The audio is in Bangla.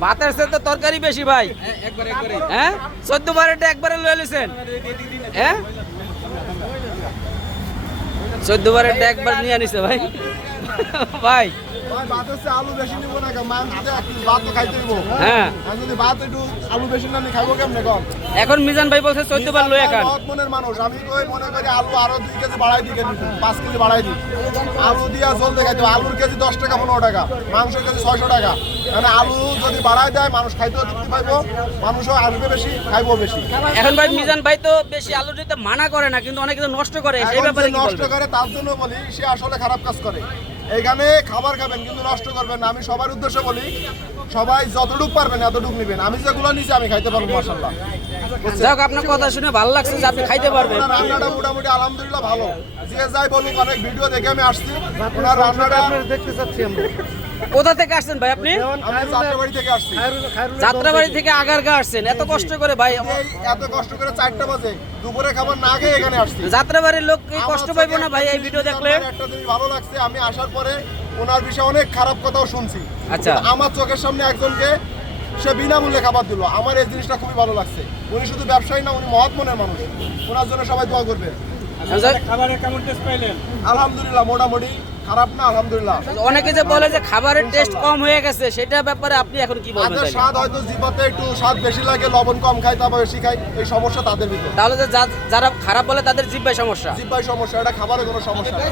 ভাতের সাথে তো তরকারি বেশি ভাই। হ্যাঁ? চোদ্দ বারোটা একবারে লয়ে লিছেন হ্যাঁ? চোদ্দ বারোটা একবার নিয়ে আনিছে ভাই। ভাই। দিব হ্যাঁ। এখন মিজান ভাই বলছে চোদ্দ বার লয়ে খান। মনের মানুষ। আমি তো মনে করি আলু আরও দুই কেজি বাড়াই দিই পাঁচ কেজি বাড়াই দিই। আলু দিয়া জলদি খাইতে আলুর কেজি দশ টাকা পনেরো টাকা। মাংসের কেজি ছয়শো টাকা। মানে আলু যদি বাড়াই দেয় মানুষ খাইতেও তৃপ্তি পাইবো মানুষও আসবে বেশি খাইবো বেশি। এখন ভাই মিজান ভাই তো বেশি আলু দিতে মানা করে না কিন্তু অনেকে নষ্ট করে। সেই ব্যাপারে নষ্ট করে তার জন্য বলি সে আসলে খারাপ কাজ করে। এখানে খাবার খাবেন, কিন্তু নষ্ট করবেন না। আমি সবার উদ্দেশ্যে বলি, সবাই যতটুকু পারবেন এতটুকু নিবেন। আমি যেগুলো নিচে আমি খাইতে পারব মাসাল্লাহ যাক আপনার কথা শুনে ভালো লাগছে যে আপনি খাইতে পারবেন। রান্নাটা মোটামুটি আলহামদুলিল্লাহ ভালো। যে যাই বলুক অনেক ভিডিও দেখে আমি আসছি। ওনার রান্নাটা দেখতে চাচ্ছি আমরা। কোথা থেকে আসছেন ভাই আপনি? আমি যাত্রাবাড়ি থেকে আসছি। যাত্রাবাড়ি থেকে আগারগা আসছেন। এত কষ্ট করে ভাই এত কষ্ট করে চারটা বাজে। দুপুরে খাবার না খেয়ে এখানে আসছি। যাত্রাবাড়ির লোক কি কষ্ট পাইবো না ভাই এই ভিডিও দেখলে? একটা জিনিস ভালো লাগছে আমি আসার পরে ওনার বিষয়ে অনেক খারাপ কথাও শুনছি। আচ্ছা। আমার চোখের সামনে একজনকে সে বিনামূল্যে খাবার দিল। আমার এই জিনিসটা খুবই ভালো লাগছে। উনি শুধু ব্যবসায়ী না উনি মহৎ মনের মানুষ। ওনার জন্য সবাই দোয়া করবে খাবারের কেমন টেস্ট পাইলেন? আলহামদুলিল্লাহ মোটামুটি খারাপ না আলহামদুলিল্লাহ। অনেকে যে বলে যে খাবারের টেস্ট কম হয়ে গেছে সেটা ব্যাপারে আপনি এখন কি বলবেন তাদের স্বাদ হয়তো জিভাতে একটু স্বাদ বেশি লাগে লবণ কম খায় তারপর বেশি খায় এই সমস্যা তাদের ভিতরে। তাহলে যে যারা খারাপ বলে তাদের জিব্বায় সমস্যা। জিব্বাই সমস্যা এটা খাবারের কোনো সমস্যা না।